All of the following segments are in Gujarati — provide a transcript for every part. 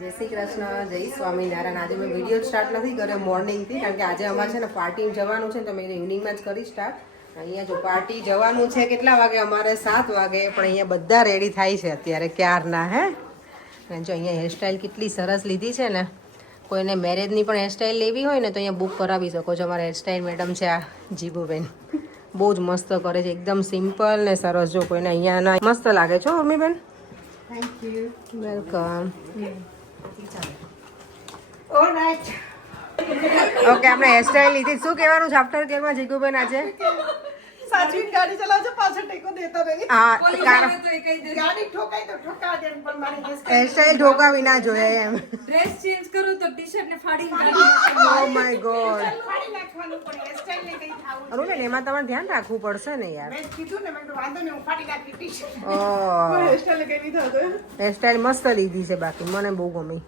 જય શ્રી કૃષ્ણ, જય સ્વામિનારાયણ. આજે મેં વિડીયો સ્ટાર્ટ નથી કર્યો મોર્નિંગથી, કારણ કે આજે અમારે છે ને પાર્ટી જવાનું છે, તો મેં ઇવનિંગમાં જ કરી સ્ટાર્ટ. અહીંયા જો પાર્ટી જવાનું છે, કેટલા વાગે? અમારે 7 વાગે, પણ અહીંયા બધા રેડી થાય છે અત્યારે ક્યારના. હે જો અહીંયા હેરસ્ટાઈલ કેટલી સરસ લીધી છે ને. કોઈને મેરેજની પણ હેરસ્ટાઈલ લેવી હોય ને તો અહીંયા બુક કરાવી શકો છો. અમારા હેરસ્ટાઈલ મેડમ છે આ જીબુબેન, બહુ જ મસ્ત કરે છે, એકદમ સિમ્પલ ને સરસ. જો કોઈને અહીંયા મસ્ત લાગે છો મમ્મીબેન. Thank you. Welcome. All right. Okay, આપણે હેરસ્ટાઈલ લીધી. શું કહેવાનું છે આફ્ટર કેરમાં જીગુબેન આજે? સાચવીને ગાડી ચલાવજો, પાછળ ટેકો દેતા રહી. હા, ગાડી ઠોકાય તો ઠોકા દે, પણ મારી હેરસ્ટાઈલ ઠોકાવી ના જોઈએ એમ. ડ્રેસ ચેન્જ કરું તો ટી-શર્ટ ને ફાડીને કાઢી ઓ માય ગોડ. ફાડી નાખવાનું પણ હેરસ્ટાઈલ ને કઈ થાવું. અરુણ બેન, એમાં તમારે ધ્યાન રાખવું પડશે ને યાર. મેં કીધું ને, મેં કીધું વાંધો નહીં, હું ફાડી નાખી ટી-શર્ટ. ઓહ, હેરસ્ટાઈલ કઈ નહીં થતું. હેરસ્ટાઈલ મસ્ત લીધી છે, બાકી મને બહુ ગમી.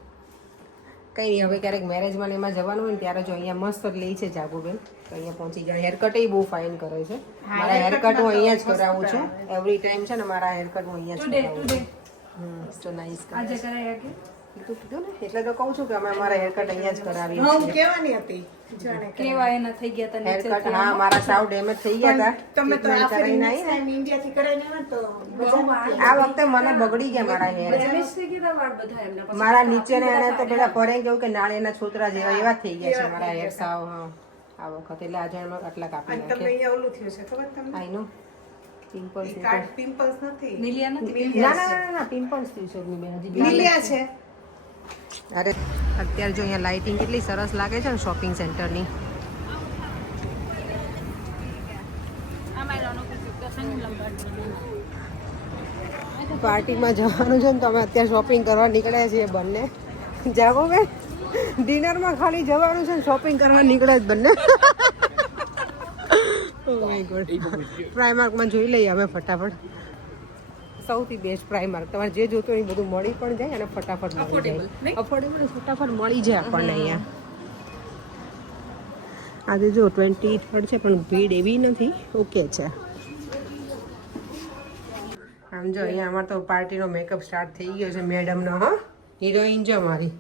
કંઈ નહીં, હવે ક્યારેક મેરેજમાં ને એમાં જવાનું હોય ને ત્યારે જો અહીંયા મસ્ત લે છે જાગુબેન, તો અહીંયા પહોંચી જાય. હેરકટ એ બહુ ફાઇન કરે છે. મારા હેરકટ હું અહીંયા જ કરાવું છું. એવરી ટાઈમ છે ને મારા હેરકટ હું અહીંયા જ કરાવું છું. તો નાઈસ. આજે કરાયા કે તું કીધું ને, એટલે તો કહું છું કે અમે અમારા હેરકટ અહીંયા જ કરાવીએ હું છીએ. કહેવાની હતી, જાણે કેવા એના થઈ ગયા તા નીચે હેરકટ હા, મારા સાવ ડેમેજ થઈ ગયા હતા. તમે તો આ ફેરી કરાવીને નેક્સ્ટ ટાઈમ ઇન્ડિયાથી કરાઈને આવે તો મજા નથી. આ વખતે મને બગડી ગયા મારા હેર. ડેમેજ થઈ ગયા તા વાળ બધા એમના. પછી મારા નીચે ને એને તો પેલા ભરે કેવું કે નાળિયેરના છોતરા જેવા એવા થઈ ગયા છે મારા હેર સાવ. હા, આ વખત એટલે આજે એમાં આટલા કાપી અને તમને નાખ્યા. અહીંયા ઓલું થયું છે ખબર તમને? આઈ નો પિમ્પલ્સ. કાર્ડ પિમ્પલ્સ નથી, મિલિયા નથી. ના ના ના ના, પિમ્પલ્સ થયું છે બેન. હજી બે મિલિયા છે. અરે અત્યારે જો અહીંયા લાઇટિંગ કેટલી સરસ લાગે છે ને શોપિંગ સેન્ટરની. પાર્ટીમાં જવાનું છે ને તો અમે અત્યારે શોપિંગ કરવા નીકળ્યા છીએ બંને. જાગો બેન, ડિનરમાં ખાલી જવાનું છે ને શોપિંગ કરવા નીકળ્યા જ બંને. Oh my God. પ્રાઇમાર્કમાં જોઈ લઈએ અમે ફટાફટ. સૌથી બેસ્ટ પ્રાઇમાર્ક. તમારે જે જોતું હોય એ બધું મળી પણ જાય અને ફટાફટ મળી જાય. અફોર્ડેબલ ફટાફટ મળી જાય આપણને અહીંયા. આજે જો 23rd છે પણ ભીડ એવી નથી, ઓકે છે. આમ જો અહીંયા અમારે તો પાર્ટીનો મેકઅપ સ્ટાર્ટ થઈ ગયો છે મેડમનો. હા, હિરોઈન છે અમારી.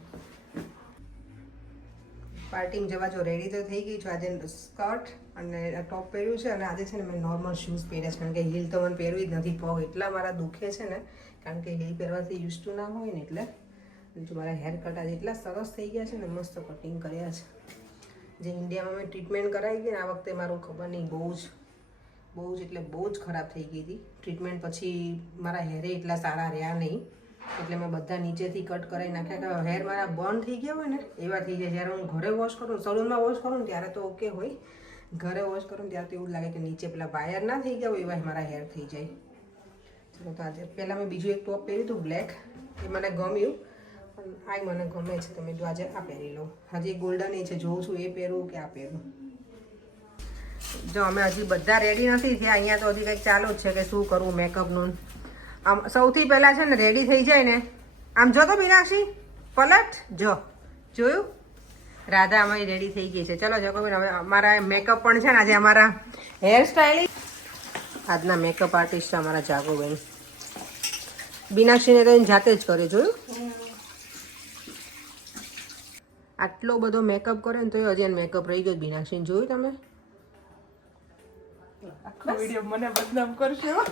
પાર્ટીમાં જવા જો રેડી તો થઈ ગઈ છું. આજે સ્કર્ટ અને ટોપ પહેર્યું છે, અને આજે છે ને મેં નોર્મલ શૂઝ પહેર્યા છે, કારણ કે હીલ તો મને પહેરવી જ નથી. પગ એટલા મારા દુખે છે ને, કારણ કે હીલ પહેરવાથી યુઝ ટુ ના હોય ને એટલે. જો મારા હેર કટ આજે એટલા સરસ થઈ ગયા છે ને, મસ્ત કટિંગ કર્યા છે. જે ઇન્ડિયામાં મેં ટ્રીટમેન્ટ કરાવી હતી ને, આ વખતે મારું ખબર નહીં બહુ જ એટલે બહુ જ ખરાબ થઈ ગઈ હતી. ટ્રીટમેન્ટ પછી મારા હેરે એટલા સારા રહ્યા નહીં, એટલે મેં બધા નીચેથી કટ કરાવી નાખ્યા. કે હેર મારા બર્ન થઈ ગયા હોય ને એવા થઈ જાય. જ્યારે હું ઘરે વોશ કરું, સલૂનમાં વોશ કરું ને ત્યારે તો ઓકે હોય, ઘરે વોશ કરું ત્યારે તો એવું લાગે કે નીચે પેલા વાયર ના થઈ ગયા હોય એવા મારા હેર થઈ જાય. ચલો, તો આજે પહેલાં મેં બીજું એક ટોપ પહેર્યું હતું બ્લેક, એ મને ગમ્યું, પણ આ મને ગમે છે, તમે જો આજે આ પહેરી લઉં. હજી ગોલ્ડન એ છે, જોઉં છું એ પહેરું કે આ પહેરું. જો અમે હજી બધા રેડી નથી થયા. અહીંયા તો હજી કંઈક ચાલુ જ છે કે શું કરવું મેકઅપનું. આમ સૌથી પહેલાં છે ને રેડી થઈ જાય ને, આમ જો તો મીનાક્ષી પલટ જો, જોયું? રાધા અમારી રેડી થઈ ગઈ છે. ચલો જકોબેન, હવે અમારા મેકઅપ પણ છે ને આજે અમારા હેર સ્ટાઇલિસ્ટ, આજના મેકઅપ આર્ટિસ્ટ છે અમારા જાગોબેન. મીનાક્ષીને તો એને જાતે જ કરે, જોયું? આટલો બધો મેકઅપ કરે ને તો હજી એને મેકઅપ રહી ગયો. મીનાક્ષીને જોયું તમે? આખો વિડિયો મને બદનામ કરશો.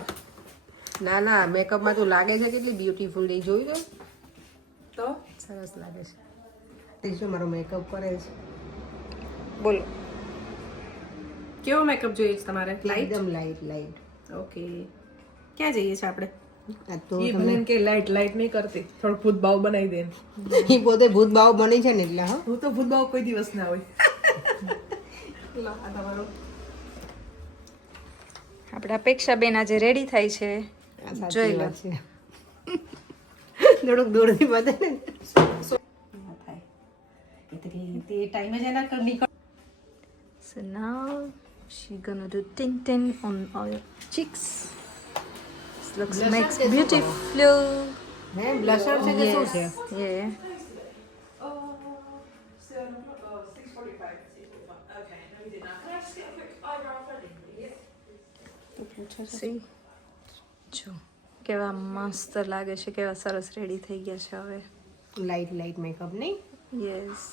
ના ના, મેકઅપમાં તો લાગે છે કેટલી બ્યુટીફુલ. એ જોયું તો સરસ લાગે છે. તે શું મારો મેકઅપ કરે છે. બોલો, કેવો મેકઅપ જોઈએ છે તમારે? એકદમ લાઈટ. ઓકે, ક્યાં જઈએ છે આપણે? આ તો એ ભલે કે લાઈટ નહીં કરતી, થોડું ભૂત ભાવ બનાવી દે. એ પોતે ભૂત ભાવ બની છે ને એટલે. હા, હું તો ભૂત ભાવ કોઈ દિવસ ના હોય. આ તમારો આપણા અપેક્ષા બેન આજે રેડી થાય છે, જોઈ લો. થોડુંક દૂરથી બધે ને થાય તે ટાઈમે જ એના નીકળ. So now she gonna do tinting on our cheeks. This looks makes beautiful. હે બ્લશર છે કે શું છે? Yeah. See? જો કેવા મસ્ત લાગે છે, કેવા સરસ રેડી થઈ ગયા છે. હવે લાઈટ મેકઅપ નહીં. યસ,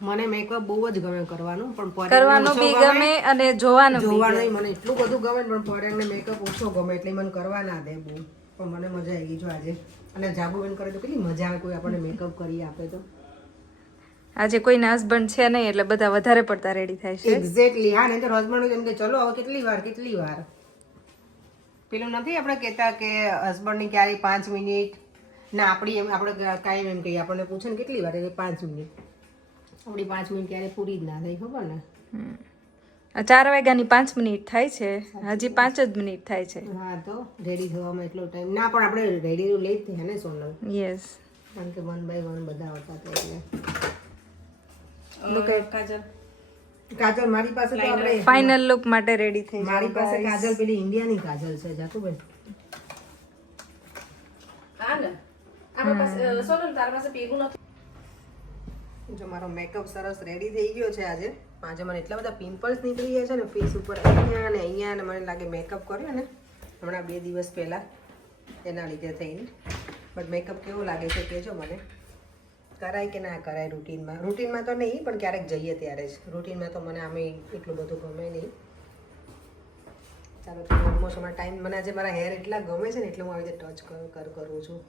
મને મેકઅપ બહુ જ ગમે કરવાનું, પણ કરવાનું બી ગમે અને જોવાનું બી જોવાનું મને એટલું બધું ગમે, પણ પરેંગને મેકઅપ ઓછો ગમે એટલે મને કરવા ના દે બહુ. પણ મને મજા આવી ગઈ જો આજે. અને જાગુબેન કરે તો કેટલી મજા આવે, કોઈ આપણને મેકઅપ કરી આપે તો. આજે કોઈના હસબન્ડ છે નહીં એટલે બધા વધારે પડતા રેડી થાય છે. એક્ઝેક્ટલી. હા, નહીં તો રસમણું એમ કે ચલો હવે કેટલી વાર પેલું નથી આપણે કહેતા કે હસબન્ડની ક્યારે 5 મિનિટ ના આપણી એમ આપણે કાંઈ એમ કહીએ, આપણને પૂછે ને કેટલી વાર, એટલે 5 મિનિટ. આપણી 5 મિનિટ ક્યારે પૂરી જ ના થાય, ખબર ને. 4 વાગ્યાની 5 મિનિટ થાય છે, હજી 5 જ મિનિટ થાય છે. હા, તો રેડી થવામાં એટલો ટાઈમ ના, પણ આપણે રેડી તો લઈ જ થયા ને સોનલ, યસ. કારણ કે 1 by 1 બધા આવતા હતા એટલે. લુક એટ કાજલ મારી પાસે તો આપણે ફાઇનલ લુક માટે રેડી થઈ છે. મારી પાસે કાજલ પેલી ઇન્ડિયાની કાજલ છે જાતુભાઈ. હા ને આપણા પાસે સોનલ તારા પાસે પેલું નથી. જો મારો મેકઅપ સરસ રેડી થઈ ગયો છે આજે. આજે મને એટલા બધા પિમ્પલ્સ નીકળી ગયા છે ને ફેસ ઉપર, અહીંયા અને અહીંયા, અને મને લાગે મેકઅપ કર્યો ને હમણાં 2 દિવસ પહેલા એના લીધે થઈને. બટ મેકઅપ કેવો લાગે છે કહેજો મને. કરાય કે ના કરાય રૂટીનમાં? રૂટીનમાં તો નહીં, પણ ક્યારેક જઈએ ત્યારે જ. રૂટીનમાં તો મને આમે એટલું બધું ગમે નહીં. ચાલો તો ઓલમોસ્ટ અમારા ટાઈમ, મને આજે મારા હેર એટલા ગમે છે ને એટલે હું આવી રીતે ટચ કરું છું.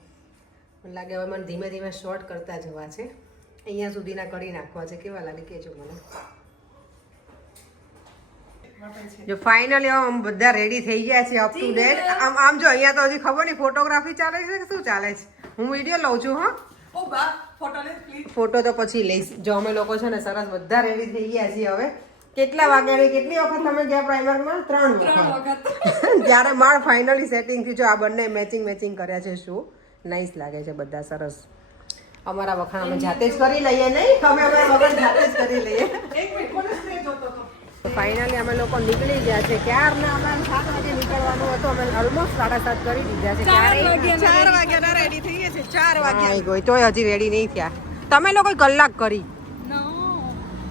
મને લાગે હવે મને ધીમે ધીમે શોર્ટ કરતા જવા છે. અહીંયા સુધીના કરી નાખવા છે. કેવા લાગે કહેજો મને. જો ફાઇનલી આમ બધા રેડી થઈ ગયા છે અપ ટુ ડેટ. આમ જો અહીંયા તો હજી ખબર નહીં ફોટોગ્રાફી ચાલે છે કે શું ચાલે છે. હું વિડીયો લઉં છું. હા, ફોટો તો પછી લઈશ. જો અમે લોકો છે ને સરસ બધા રેડી થઈ ગયા છીએ હવે. કેટલા વાગ્યાની કેટલી વખત તમે ગયા પ્રાઇમરમાં? 3 વખત. જ્યારે માર ફાઇનલી સેટિંગ થયું. જો આ બંને મેચિંગ કર્યા છે. શું નાઈસ લાગે છે બધા. સરસ. અમારા વખાણ અમે જાતે જ કરી લઈએ. નહીં, અમે અમારા વખાણ જાતે જ કરી લઈએ. ફાઇનલી અમે લોકો નીકળી ગયા છે. ક્યારના અમારે 7 વાગે નીકળવાનું હતું. અમે ઓલમોસ્ટ 7:30 કરી દીધા છે. 4 વાગ્યાના રેડી થઈ ગયા છે. 4 વાગ્યા ગઈ તોય હજી રેડી નહીં થયા. તમે લોકો કલાક કરી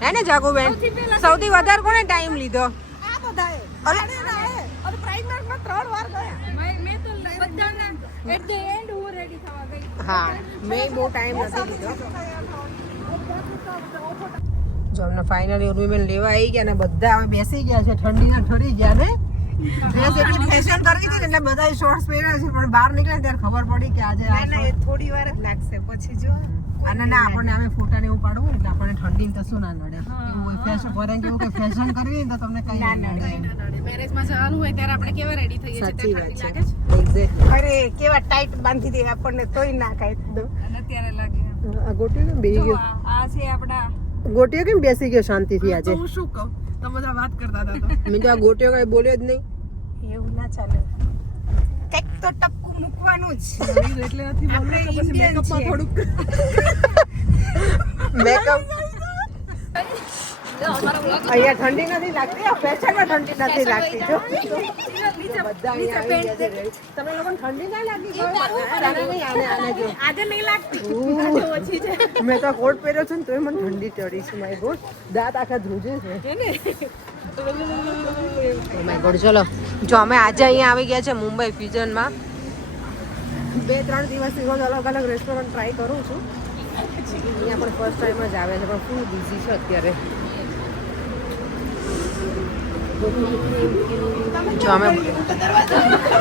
હે ને જાગુબેન? સૌથી વધારે કોને ટાઈમ લીધો? હા, મેં બહુ ટાઈમ નથી લીધો. જો અમને ફાઇનલી ઉર્મિબેન લેવા આવી ગયા ને બધા અમે બેસી ગયા છે. ઠંડીના ઠરી ગયા ને. ડ્રેસ એટલી ફેશન કરી હતી એટલે બધા શોર્ટ્સ પહેર્યા છે, પણ બહાર નીકળ્યા ત્યારે ખબર પડી કે આજે થોડી વાર જ લાગશે પછી જો. અને ના આપણને અમે ફોટા ને એવું પાડવું એટલે આપણને ઠંડી કશું ના નડે. એવું ફેશન ફોરેન જેવું કે ફેશન કરવી ને તો તમને કઈ ના નડે. મેરેજમાં જવાનું હોય ત્યારે આપણે કેવા રેડી થઈએ છીએ? સાચી વાત છે. એક્ઝેક્ટલી. અરે કેવા ટાઈટ બાંધી દે આપણને તોય ના કાઈ દો. અને અત્યારે લાગે આ ગોટીઓ કેમ બેસી ગયો? આ છે આપડા ગોટીઓ કેમ બેસી ગયો શાંતિથી આજે? હું શું કહું, તમે બધા વાત કરતા હતા તો મેં તો આ ગોટીઓ કઈ બોલ્યો જ નહીં. એવું ના ચાલે. કંઈક તો ટપકું મૂકવાનું જ. એટલે નથી બોલવું તો પછી મેકઅપમાં થોડુંક મેકઅપ અહીંયા ઠંડી નથી લાગતી. આ ફેશનમાં ઠંડી નથી લાગતી. જો બધા અહીંયા આવી ગયા છે. તમે લોકોને ઠંડી ના લાગી? આજે નહીં લાગતી, આજે ઓછી છે. મેં તો કોટ પહેર્યો છે ને તોય મને ઠંડી ચડી છે. માય ગોડ, દાંત આખા ધ્રુજે છે. My God. ચલો જો અમે આજે અહીંયા આવી ગયા છે મુંબઈ ફ્યુઝનમાં. 2-3 દિવસથી રોજ અલગ અલગ રેસ્ટોરન્ટ ટ્રાય કરું છું. અહીંયા પણ ફર્સ્ટ ટાઈમ જ આવે છે, પણ ફૂલ બિઝી છે અત્યારે. જો અમે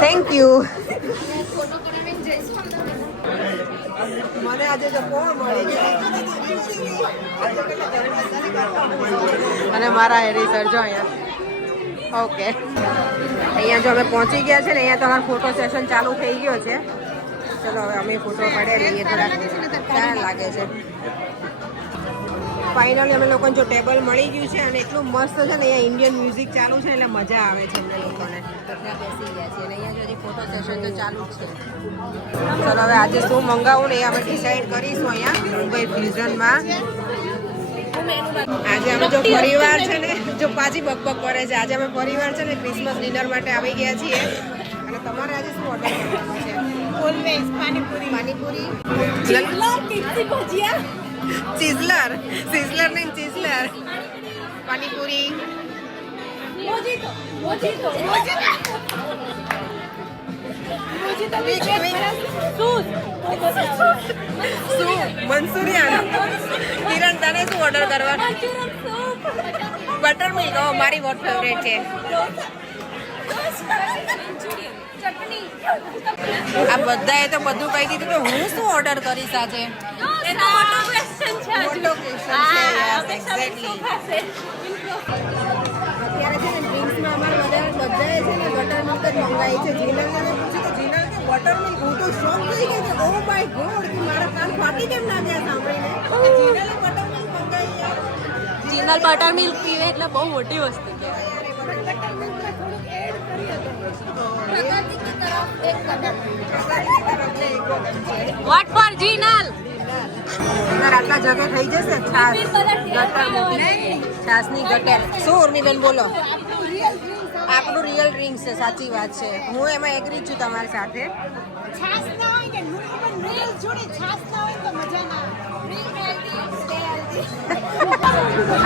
થેન્ક યુ. મને આજે તો કોણ મળી અને મારા હેરી સર જો અહીંયા. ઓકે, અહીંયા જો અમે પહોંચી ગયા છે ને, અહીંયા તો અમારો ફોટો સેશન ચાલુ થઈ ગયો છે. ચલો હવે અમે ફોટો પાડ્યા રહીએ. થોડાક ક્યાં લાગે છે. ફાઇનલી અમે લોકોને જો ટેબલ મળી ગયું છે અને એટલું મસ્ત છે ને. અહીંયા ઇન્ડિયન મ્યુઝિક ચાલુ છે એટલે મજા આવે છે અમને લોકોને. ત્યાં બેસી ગયા છીએ અને અહીંયા જો હજી ફોટો સેશન તો ચાલુ જ છે. ચલો હવે આજે શું મંગાવું ને એ અમે ડિસાઈડ કરીશું અહીંયા મુંબઈ ફ્યુઝનમાં. આજે અમે જો પરિવાર છે ને, જો પાછી બકબક કરે છે. આજે અમે પરિવાર છે ને ક્રિસમસ ડિનર માટે આવી ગયા છીએ. અને તમારે આજે શું ઓર્ડર કરવાનું છે? ઓલવેઝ પાણીપુરી. પાણીપુરી, ભજીયા, સિઝલર નહીં સિઝલર, પાણીપુરી. મંચુરિયન. કિરણ તને શું ઓર્ડર કરવાનું? Butter milk. મારી વોટ ફેવરેટ છે. આ બધાએ તો બધું કહી દીધું કે હું શું ઓર્ડર કરીશ આજે. મોટો question છે. Yes, exactly. અત્યારે છે ને ડ્રિંક્સમાં અમારે બધાએ છે ને બટર મિલ્ક જ મંગાવી છે. જીનલને મેં પૂછ્યું તો જીનલ કે બટર મિલ્ક. હું તો શોક થઈ ગઈ કે ઓ માય ગોડ કે મારા કાન ફાટી કેમ ના ગયા સાંભળીને. જીનલે બટર મિલ્ક મંગાવી યાર. જીનલ બટર મિલ્ક પીવે એટલે બહુ મોટી વસ્તુ કહેવાય. Vote for Jinal. આટલા જગે થઈ જશે છાસ ગટર મોટી છાસની ગટર. શું ઉર્મિબેન બોલો? આપણું રિયલ ડ્રિંક છે. સાચી વાત છે. હું એમાં એગ્રી છું તમારી સાથે.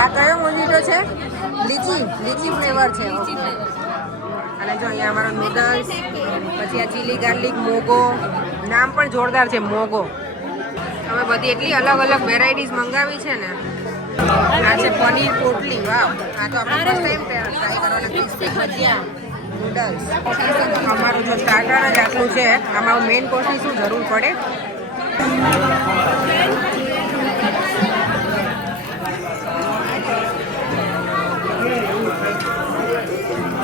આ કયો મોજીટો છે? લીચી ફ્લેવર છે. અને જો અહીંયા અમારો નૂડલ્સ, પછી આ ચીલી ગાર્લિક મોગો. નામ પણ જોરદાર છે, મોગો. અમે બધી એટલી અલગ અલગ વેરાયટીઝ મંગાવી છે ને. આ છે પનીર પોટલી. વાવ, આ તો આપણે ફર્સ્ટ ટાઈમ ટ્રાય કરવાના. ક્રિસ્પી ભજીયા, નૂડલ્સ. અમારું જો સ્ટાર્ટર જ આટલું છે. આમાં મેઇન કોર્સની શું જરૂર પડે?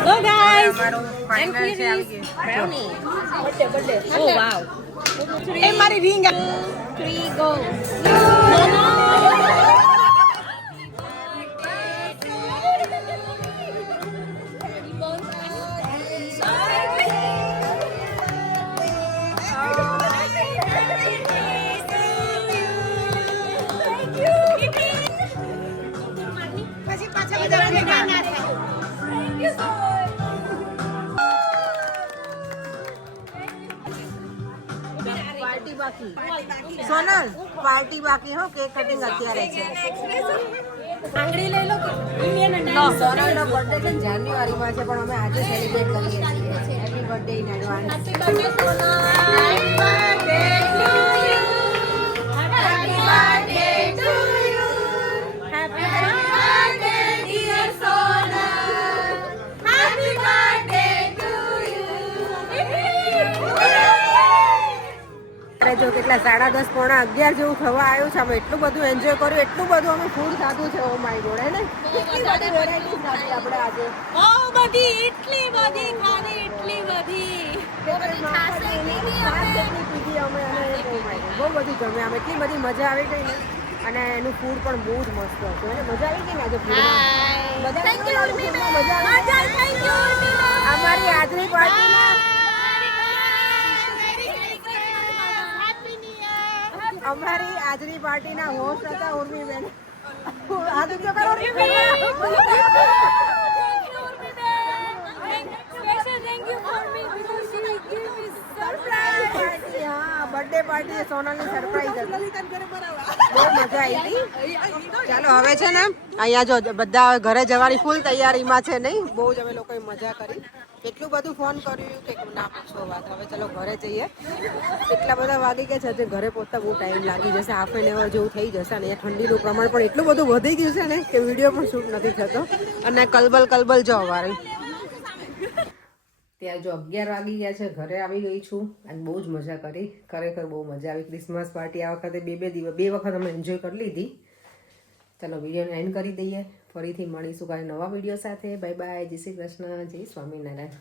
So guys, અમારું ફાઇનલ છે આવી ગયું બ્રાઉની. oh wow. એ મારી ring 3 go. પછી પાછા બધા ભેગા ના થાય. પાર્ટી બાકી. સોનલ, પાર્ટી બાકી હો. કેક કટિંગ અત્યારે છે. આંગળી લઈ લો. સોનલનો બર્થડે છે જાન્યુઆરીમાં છે, પણ અમે આજે સેલિબ્રેટ કરીએ છીએ. Happy birthday in advance. જો કેટલા 10:30 પોણા 11 જેવું થવા આવ્યું છે. અમે એટલું બધું એન્જોય કર્યું, એટલું બધું અમે ફૂડ ખાધું છે. ઓ માય ગોડ, હે ને? કેટલી બધી વેરાયટી ખાધી આપણે આજે. બહુ બધી, એટલી બધી ખાધી, એટલી બધી. બહુ બધી ગમે. આમ એટલી બધી મજા આવી ગઈ ને. અને એનું ફૂડ પણ બહુ જ મસ્ત હતું. એને મજા આવી ગઈ ને આજે ફૂડમાં. અમારી આજની પાર્ટીમાં અમારી આજની પાર્ટીના હોસ્ટ હતા ઉર્મિબેન. હાથ ઊંચો કરો બર્થડે પાર્ટી સોનલની સરપ્રાઈઝ હતી. બહુ મજા આવી. ચાલો હવે છે ને અહીંયા જો બધા ઘરે જવાની ફૂલ તૈયારીમાં છે. નહીં, બહુ જ અમે લોકોએ મજા કરી. એટલું બધું ફોન કર્યું કે ના પૂછો વાત. હવે ચલો ઘરે જઈએ. એટલા બધા વાગી ગયા છે. હજી ઘરે પહોંચતા બહુ ટાઈમ લાગી જશે. હાફ એન અવર જેવું થઈ જશે. અને અહીંયા ઠંડીનું પ્રમાણ પણ એટલું બધું વધી ગયું છે ને કે વિડીયો પણ શૂટ નથી થતો. અને કલબલ જો અમારી ત્યાં જો 11 વાગી ગયા છે. ઘરે આવી ગઈ છું અને બહુ જ મજા કરી. ખરેખર બહુ મજા આવી. ક્રિસમસ પાર્ટી આ વખતે બે વખત અમે એન્જોય કરી લીધી. ચલો વિડીયોને એન્ડ કરી દઈએ. ફરીથી મળીશું કાલે નવા વિડીયો સાથે. Bye bye. જય શ્રી કૃષ્ણ. જય સ્વામિનારાયણ.